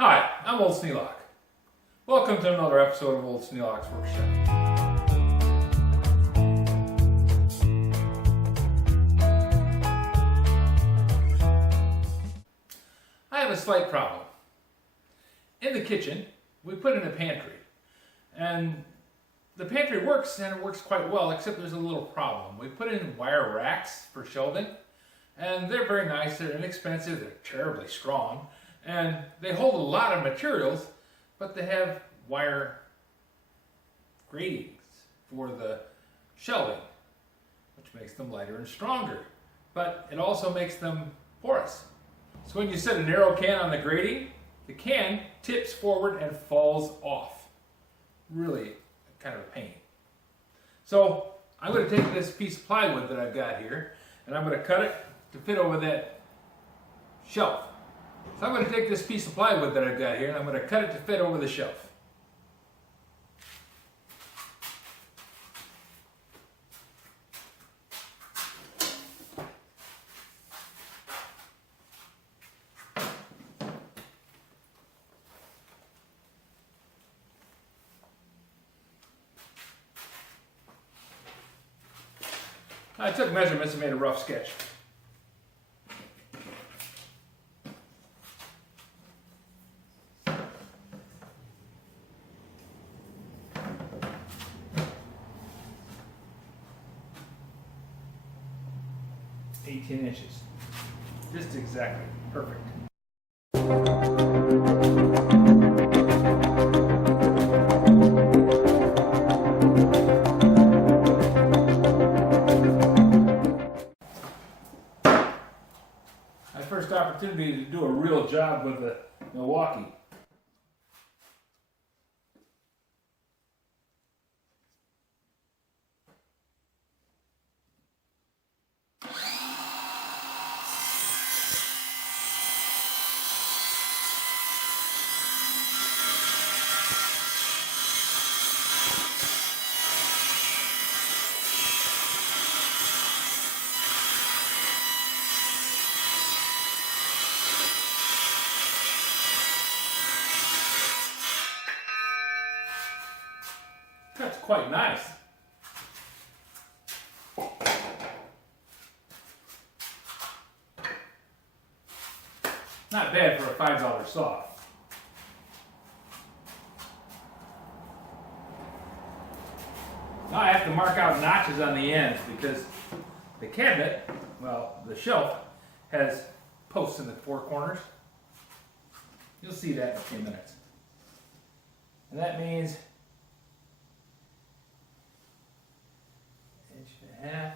Hi, I'm Old Sneelock. Welcome to another episode of Old Sneelock's Workshop. I have a slight problem. In the kitchen, we put in a pantry. And the pantry works, and it works quite well, except there's a little problem. We put in wire racks for shelving, and they're very nice, they're inexpensive, they're terribly strong, and they hold a lot of materials, but they have wire gratings for the shelving, which makes them lighter and stronger. But it also makes them porous. So when you set a narrow can on the grating, the can tips forward and falls off. Really kind of a pain. So I'm going to take this piece of plywood that I've got here, and I'm going to cut it to fit over that shelf. So I'm going to take this piece of plywood that I've got here, and I'm going to cut it to fit over the shelf. I took measurements and made a rough sketch. "18 inches. Just exactly. Perfect. My first opportunity to do a real job with the Milwaukee. That's quite nice. Not bad for a $5 saw. Now I have to mark out notches on the ends because the cabinet, well, the shelf, has posts in the four corners. You'll see that in a few minutes. And that means 1.5 inches.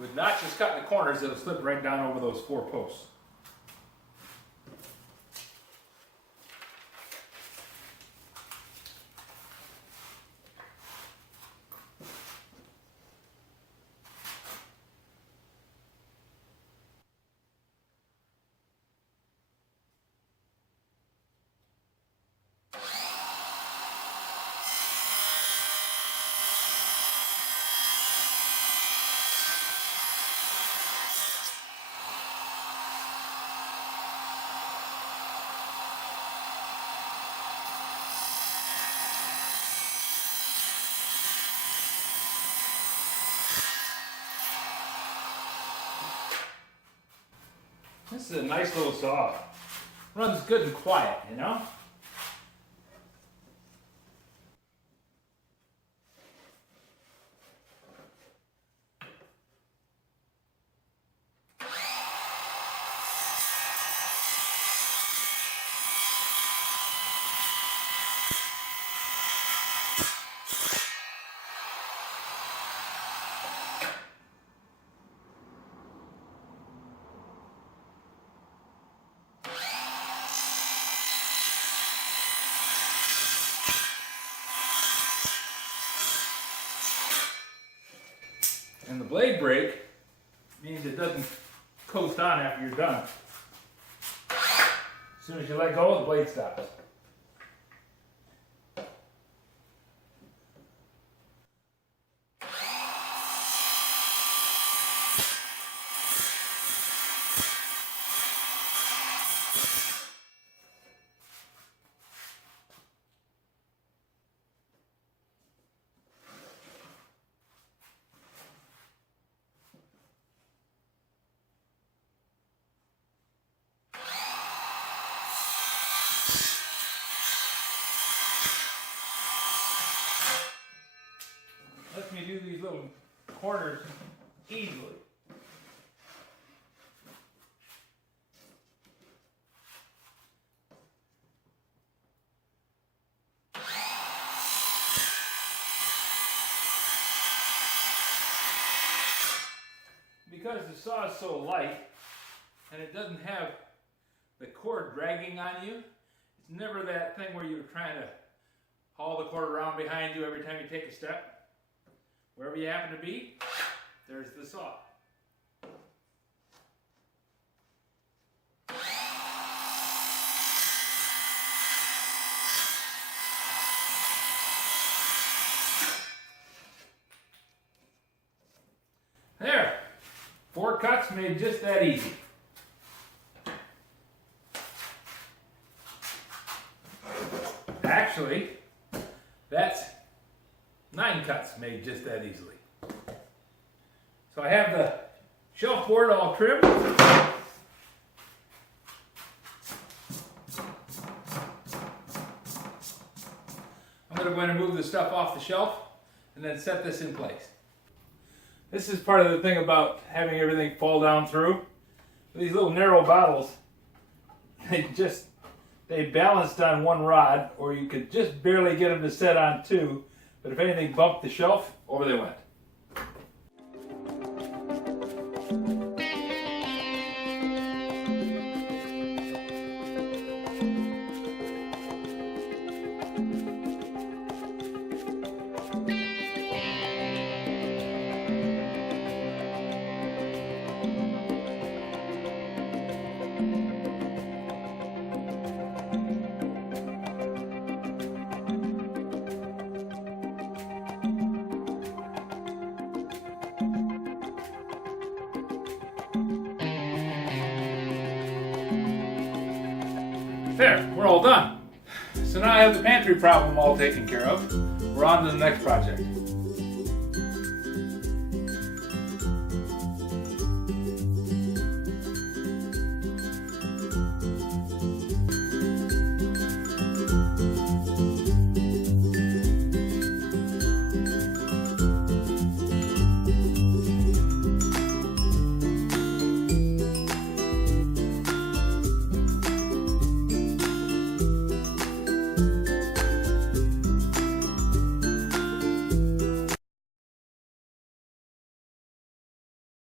With notches cut in the corners, it'll slip right down over those four posts. This is a nice little saw. Runs good and quiet, you know? And the blade brake means it doesn't coast on after you're done. As soon as you let go, the blade stops. Lets me do these little corners easily. Because the saw is so light and it doesn't have the cord dragging on you, it's never that thing where you're trying to haul the cord around behind you every time you take a step. Wherever you happen to be, there's the saw. There, 4 cuts made just that easy. Actually, that's 9 cuts made just that easily. So I have the shelf board all trimmed. I'm going to go in and move the stuff off the shelf and then set this in place. This is part of the thing about having everything fall down through. These little narrow bottles, they balanced on 1 rod, or you could just barely get them to set on 2. But if anything bumped the shelf, over they went. There, we're all done. So now I have the pantry problem all taken care of. We're on to the next project.